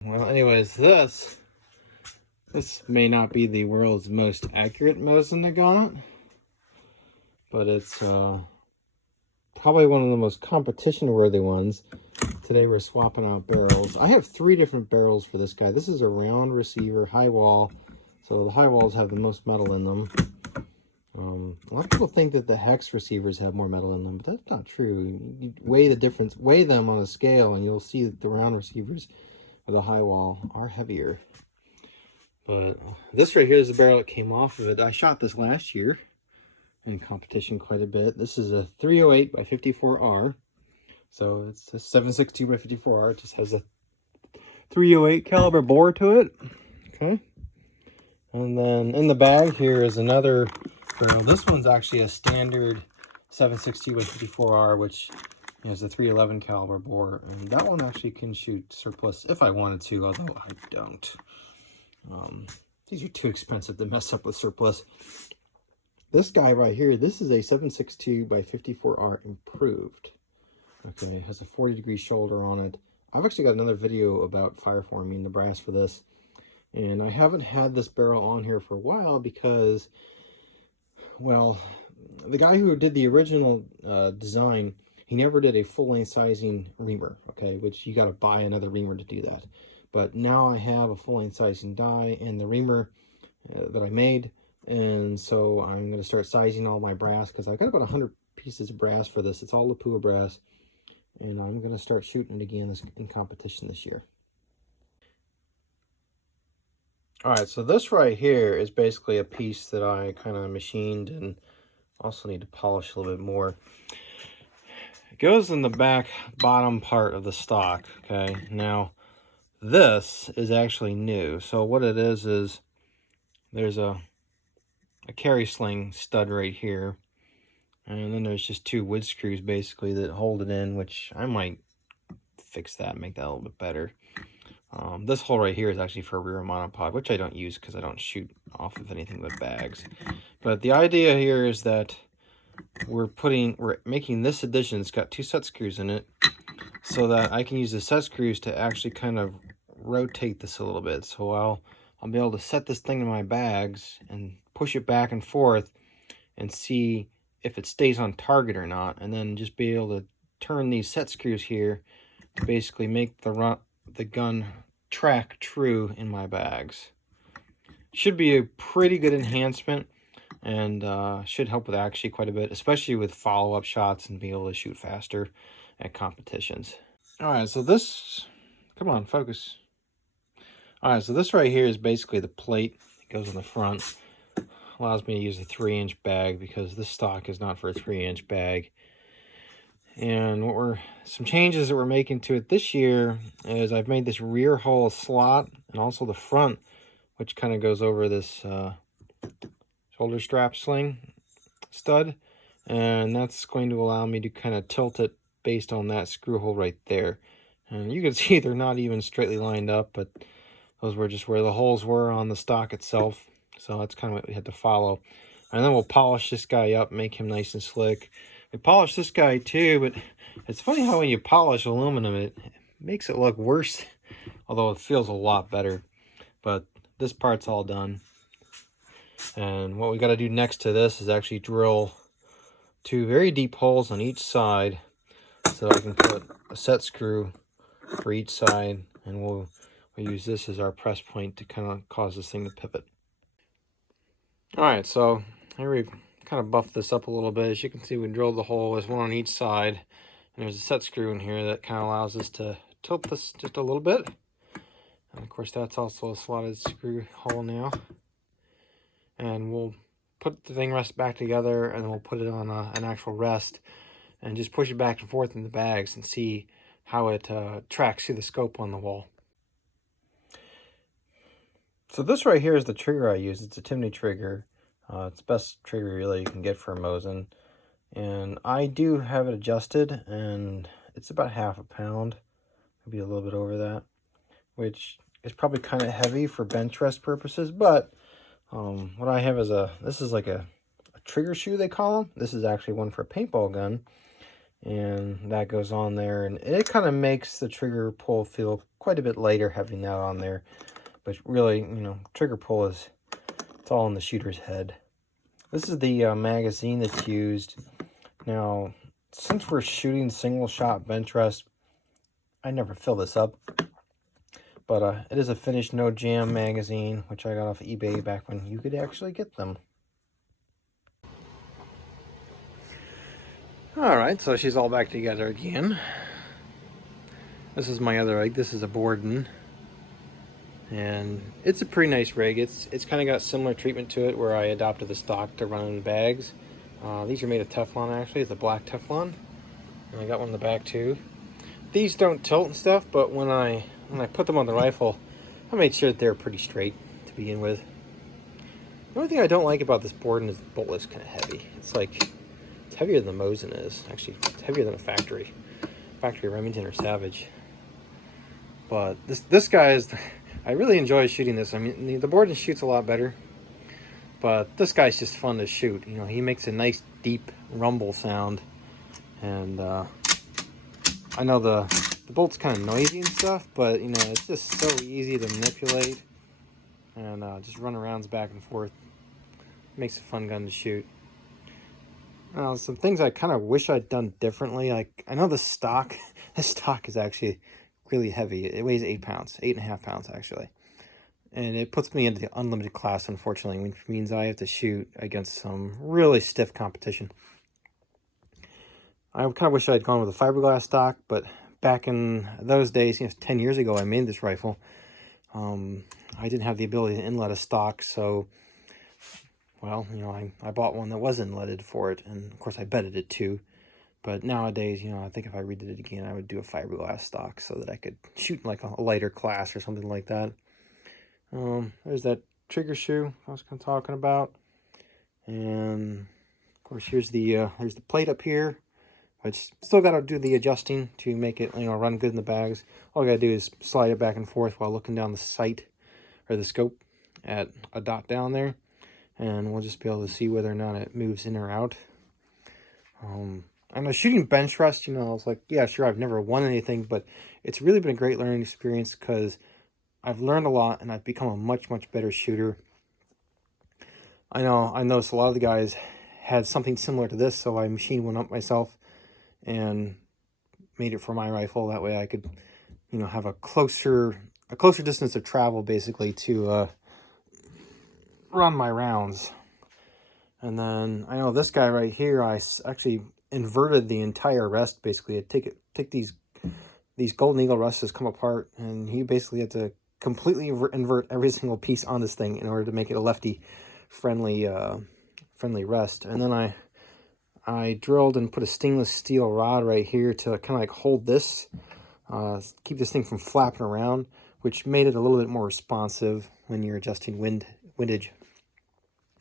Well, anyways, this may not be the world's most accurate Mosin Nagant, but it's probably one of the most competition-worthy ones. Today we're swapping out barrels. I have 3 different barrels for this guy. This is a round receiver, high wall, so the high walls have the most metal in them. A lot of people think that the hex receivers have more metal in them, but that's not true. You weigh the difference, weigh them on a scale, and you'll see that the round receivers with a high wall are heavier. But this right here is the barrel that came off of it. I shot this last year in competition quite a bit. This is a 308 by 54R. So it's a 7.62 by 54R. It just has a 308 caliber bore to it. Okay. And then in the bag here is another barrel. This one's actually a standard 7.62 by 54R, which is a 311 caliber bore. And that one actually can shoot surplus if I wanted to, although I don't. These are too expensive to mess up with surplus. This guy right here, this is a 7.62 by 54R improved. Okay, it has a 40-degree shoulder on it. I've actually got another video about fireforming the brass for this. And I haven't had this barrel on here for a while because, well, the guy who did the original design, he never did a full-length sizing reamer, okay, which you got to buy another reamer to do that. But now I have a full-length sizing die and the reamer that I made, and so I'm going to start sizing all my brass because I've got about 100 pieces of brass for this. It's all Lapua brass, and I'm going to start shooting it again in competition this year. Alright, so this right here is basically a piece that I kind of machined and also need to polish a little bit more. It goes in the back bottom part of the stock, okay? Now, this is actually new. So what it is there's a carry sling stud right here, and then there's just 2 wood screws basically that hold it in, which I might fix that, make that a little bit better. This hole right here is actually for a rear monopod, which I don't use because I don't shoot off of anything but bags. But the idea here is that we're making this addition. It's got 2 set screws in it, so that I can use the set screws to actually kind of rotate this a little bit. So I'll be able to set this thing in my bags and push it back and forth and see if it stays on target or not, and then just be able to turn these set screws here to basically make the gun track true in my bags. Should be a pretty good enhancement, and should help with actually quite a bit, especially with follow-up shots and being able to shoot faster at competitions. Alright, so this, come on, focus. Alright, so this right here is basically the plate that goes on the front. Allows me to use a 3-inch bag because this stock is not for a 3-inch bag. And some changes that we're making to it this year is I've made this rear hull slot and also the front, which kind of goes over this shoulder strap sling stud, and that's going to allow me to kind of tilt it based on that screw hole right there. And you can see they're not even straightly lined up, but those were just where the holes were on the stock itself. So that's kind of what we had to follow. And then we'll polish this guy up, make him nice and slick. We polish this guy too, but it's funny how when you polish aluminum, it makes it look worse, although it feels a lot better. But this part's all done. And what we got to do next to this is actually drill 2 very deep holes on each side so I can put a set screw for each side, and we'll use this as our press point to kind of cause this thing to pivot. Alright, so here we've kind of buffed this up a little bit. As you can see, we drilled the hole. There's one on each side, and there's a set screw in here that kind of allows us to tilt this just a little bit. And of course, that's also a slotted screw hole now. And we'll put the thing rest back together, and then we'll put it on an actual rest and just push it back and forth in the bags and see how it tracks through the scope on the wall. So this right here is the trigger I use. It's a Timney trigger. It's the best trigger really you can get for a Mosin. And I do have it adjusted, and it's about ½ a pound, maybe a little bit over that, which is probably kind of heavy for Benchrest purposes. But what I have is this is like a trigger shoe, they call them. This is actually one for a paintball gun. and that goes on there, and it kind of makes the trigger pull feel quite a bit lighter having that on there. But really, you know, trigger pull is, it's all in the shooter's head. This is the magazine that's used. Now, since we're shooting single shot Benchrest, I never fill this up. But it is a finished no jam magazine, which I got off eBay back when you could actually get them. Alright, so she's all back together again. This is my other rig. This is a Borden. And it's a pretty nice rig. It's kind of got similar treatment to it where I adopted the stock to run in bags. These are made of Teflon actually. It's a black Teflon. And I got one in the back too. These don't tilt and stuff, but when I put them on the rifle, I made sure that they're pretty straight to begin with. The only thing I don't like about this Borden is the bullet is kind of heavy. It's like, it's heavier than the Mosin is. Actually, it's heavier than a factory Remington or Savage. But this guy is, I really enjoy shooting this. I mean, the Borden shoots a lot better, but this guy's just fun to shoot. You know, he makes a nice deep rumble sound, and I know the bolt's kind of noisy and stuff, but you know, it's just so easy to manipulate and just run arounds back and forth. Makes a fun gun to shoot. Now, some things I kind of wish I'd done differently. Like, I know the stock, this stock is actually really heavy. It weighs 8 pounds, 8.5 pounds actually. And it puts me into the unlimited class, unfortunately, which means I have to shoot against some really stiff competition. I kind of wish I had gone with a fiberglass stock, but back in those days, you know, 10 years ago, I made this rifle. I didn't have the ability to inlet a stock, so, well, you know, I bought one that was inletted for it, and of course I bedded it too. But nowadays, you know, I think if I redid it again, I would do a fiberglass stock so that I could shoot in like a lighter class or something like that. There's that trigger shoe I was kind of talking about, and of course here's the plate up here, which still got to do the adjusting to make it, you know, run good in the bags. All I got to do is slide it back and forth while looking down the sight or the scope at a dot down there, and we'll just be able to see whether or not it moves in or out. I know shooting Benchrest, you know, I was like, yeah, sure, I've never won anything, but it's really been a great learning experience because I've learned a lot and I've become a much, much better shooter. I noticed a lot of the guys had something similar to this, so I machined one up myself and made it for my rifle. That way I could, you know, have a closer distance of travel basically to run my rounds. And then I know this guy right here, I actually inverted the entire rest basically. I'd take these Golden Eagle rests come apart, and he basically had to completely invert every single piece on this thing in order to make it a lefty friendly rest. And then I drilled and put a stainless steel rod right here to kind of like hold this, keep this thing from flapping around, which made it a little bit more responsive when you're adjusting windage.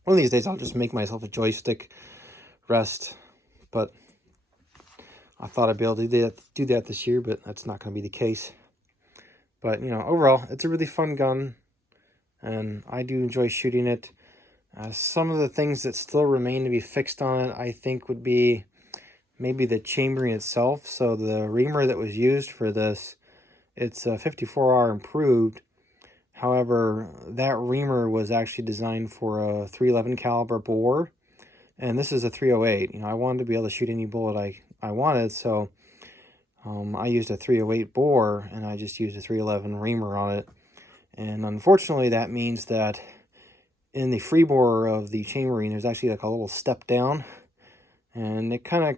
One of these days I'll just make myself a joystick rest, but I thought I'd be able to do that this year, but that's not going to be the case. But, you know, overall, it's a really fun gun, and I do enjoy shooting it. Some of the things that still remain to be fixed on it, I think, would be maybe the chambering itself. So the reamer that was used for this, it's a 54R improved. However, that reamer was actually designed for a .311 caliber bore, and this is a .308. You know, I wanted to be able to shoot any bullet I wanted, so I used a .308 bore, and I just used a .311 reamer on it. And unfortunately, that means that in the free bore of the chambering, there's actually like a little step down, and it kind of,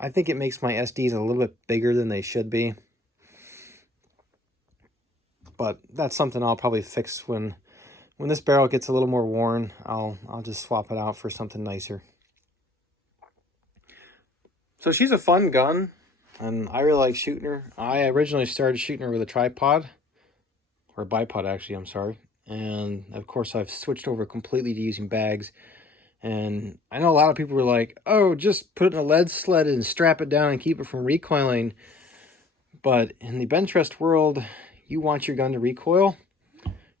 I think it makes my SDs a little bit bigger than they should be. But that's something I'll probably fix when this barrel gets a little more worn. I'll just swap it out for something nicer. So she's a fun gun, and I really like shooting her. I originally started shooting her with a tripod, or a bipod actually, I'm sorry. And of course I've switched over completely to using bags. And I know a lot of people were like, oh, just put it in a lead sled and strap it down and keep it from recoiling. But in the Benchrest world, you want your gun to recoil,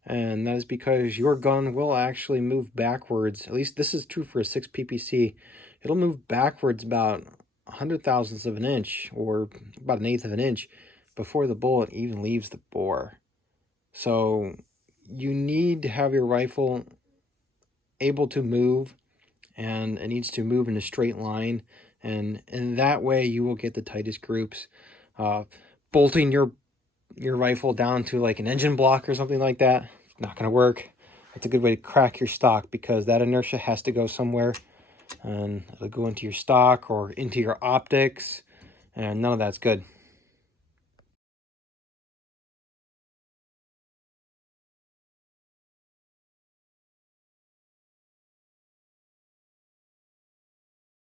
and that is because your gun will actually move backwards. At least this is true for a 6 PPC. It'll move backwards about 100,000ths of an inch, or about 1/8 of an inch, before the bullet even leaves the bore. So you need to have your rifle able to move, and it needs to move in a straight line, and in that way you will get the tightest groups. Bolting your rifle down to like an engine block or something like that, not going to work. It's a good way to crack your stock, because that inertia has to go somewhere, and it'll go into your stock or into your optics, and none of that's good.